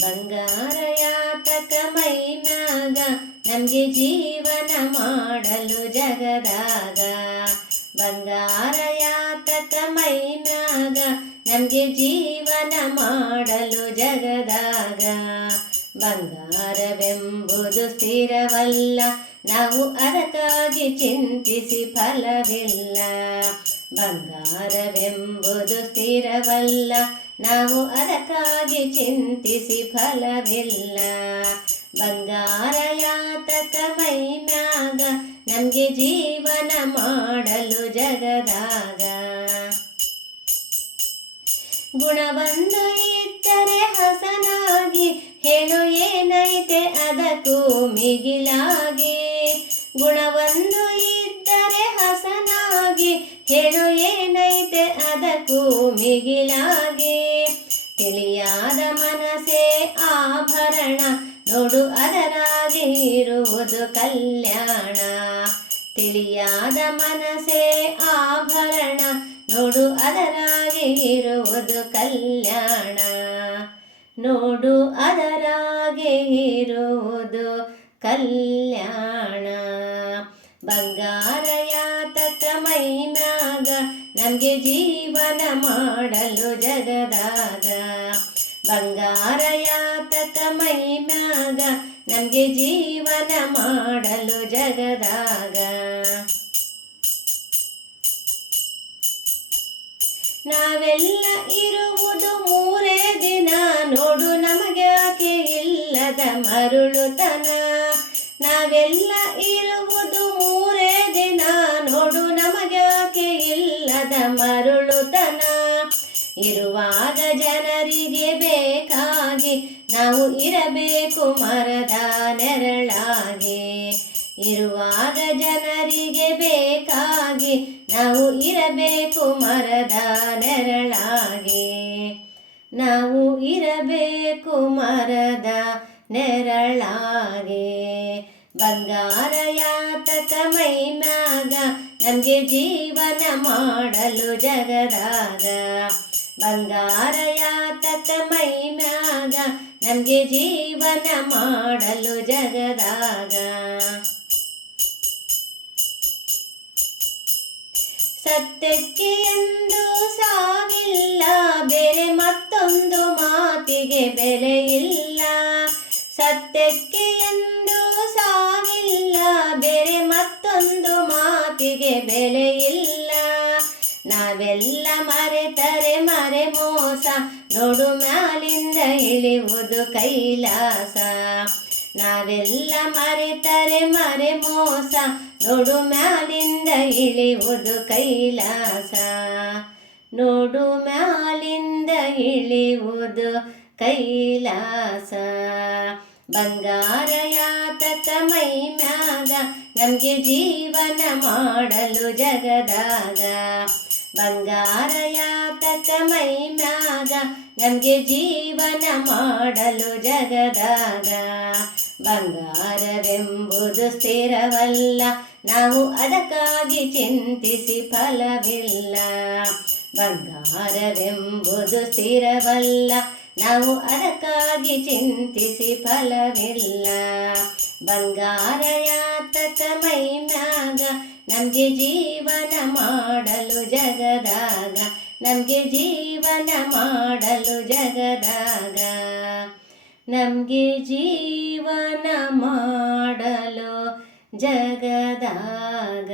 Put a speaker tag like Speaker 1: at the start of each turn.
Speaker 1: ಬಂಗಾರ ಯಾತಕ ಮೈನಾಗ ನಮಗೆ ಜೀವನ ಮಾಡಲು ಜಗದಾಗ. ಬಂಗಾರ ಯಾತಕ ಮೈನಾಗ ನಮಗೆ ಜೀವನ ಮಾಡಲು ಜಗದಾಗ. ಬಂಗಾರವೆಂಬುದು ಸ್ಥಿರವಲ್ಲ, ನಾವು ಅದಕ್ಕಾಗಿ ಚಿಂತಿಸಿ ಫಲವಿಲ್ಲ. ಬಂಗಾರವೆಂಬುದು ಸ್ಥಿರವಲ್ಲ ನಾವು ಅದಕ್ಕಾಗಿ ಚಿಂತಿಸಿ ಫಲವಿಲ್ಲ. ಬಂಗಾರ ಯಾತಕ ಮೈಮ್ಯಾಗ ನಮಗೆ ಜೀವನ ಮಾಡಲು ಜಗದಾಗ. ಗುಣವೊಂದು ಇದ್ದರೆ ಹಸನಾಗಿ ಹೇಳು ಏನೈತೆ ಅದಕ್ಕೂ ಮಿಗಿಲಾಗಿ. ಗುಣವೊಂದು ಇದ್ದರೆ ಹಸನಾಗಿ ಹೇಳು ಏನೈತೆ ಅದಕ್ಕೂ ಮಿಗಿಲಾಗಿ. ನೋಡು ಅದರಾಗಿ ಇರುವುದು ಕಲ್ಯಾಣ. ತಿಳಿಯಾದ ಮನಸೇ ಆಭರಣ, ನೋಡು ಅದರಾಗಿ ಇರುವುದು ಕಲ್ಯಾಣ. ನೋಡು ಅದರಾಗೆ ಇರುವುದು ಕಲ್ಯಾಣ. ಬಂಗಾರ ಯಾತಕ ಮೈನಾಗ ನಮಗೆ ಜೀವನ ಮಾಡಲು ಜಗದಾಗ. ಬಂಗಾರ ಯಾತಕ ಮೈಮ್ಯಾಗ ನಮಗೆ ಜೀವನ ಮಾಡಲು ಜಗದಾಗ. ನಾವೆಲ್ಲ ಇರುವುದು ಮೂರೇ ದಿನ, ನೋಡು ನಮಗೆ ಆಕೆ ಇಲ್ಲದ ಮರುಳುತನ. ನಾವೆಲ್ಲ ಇರುವುದು ಇರುವಾಗ ಜನರಿಗೆ ಬೇಕಾಗಿ ನಾವು ಇರಬೇಕು ಮರದ ನೆರಳಾಗಿ. ಇರುವಾಗ ಜನರಿಗೆ ಬೇಕಾಗಿ ನಾವು ಇರಬೇಕು ಮರದ ನೆರಳಾಗಿ. ನಾವು ಇರಬೇಕು ಮರದ ನೆರಳಾಗಿ. ಬಂಗಾರ ಯಾತಕ ಮೈನಾಗ ನಮಗೆ ಜೀವನ ಮಾಡಲು ಜಗದಾಗ. ಬಂಗಾರ ಯಾತಕ ಮೈಮ್ಯಾಗ ನಮ್ಗೆ ಜೀವನ ಮಾಡಲು ಜಗದಾಗ. ಸತ್ಯಕ್ಕೆ ಎಂದು ಸಾವಿಲ್ಲ, ಬೇರೆ ಮತ್ತೊಂದು ಮಾತಿಗೆ ಬೆಲೆ ಇಲ್ಲ. ಸತ್ಯಕ್ಕೆ ಎಂದು ಸಾವಿಲ್ಲ, ಬೇರೆ ಮತ್ತೊಂದು ಮಾತಿಗೆ ಬೆಲೆ ಇಲ್ಲ. ನಾವೆಲ್ಲ ಮರೆ ನೋಡು ಮ್ಯಾಲಿಂದ ಇಳಿವುದು ಕೈಲಾಸ. ನಾವೆಲ್ಲ ಮರೆತರೆ ಮರೆ ಮೋಸ. ನೋಡು ಮ್ಯಾಲಿಂದ ಇಳಿವುದು ಕೈಲಾಸ. ನೋಡು ಮ್ಯಾಲಿಂದ ಇಳಿವುದು ಕೈಲಾಸ. ಬಂಗಾರ ಯಾತಕ ಮೈಮ್ಯಾಗ ನಮಗೆ ಜೀವನ ಮಾಡಲು ಜಗದಾಗ. ಬಂಗಾರ ಯಾತಕ ಮೈಮ್ಯಾಗ ನಮ್ಗೆ ಜೀವನ ಮಾಡಲು ಜಗದಾಗ ಬಂಗಾರವೆಂಬುದು ಸ್ಥಿರವಲ್ಲ. ನಾವು ಅದಕ್ಕಾಗಿ ಚಿಂತಿಸಿ ಫಲವಿಲ್ಲ. ಬಂಗಾರವೆಂಬುದು ಸ್ಥಿರವಲ್ಲ. ನಾವು ಅದಕ್ಕಾಗಿ ಚಿಂತಿಸಿ ಫಲವಿಲ್ಲ. ಬಂಗಾರ ಯಾತಕ ಮೈನಾಗ ನಮ್ಗೆ ಜೀವನ ಮಾಡಲು ಜಗದಾಗ ನಮ್ಗೆ ಜೀವನ ಮಾಡಲು ಜಗದಾಗ. ನಮಗೆ ಜೀವನ ಮಾಡಲು ಜಗದಾಗ.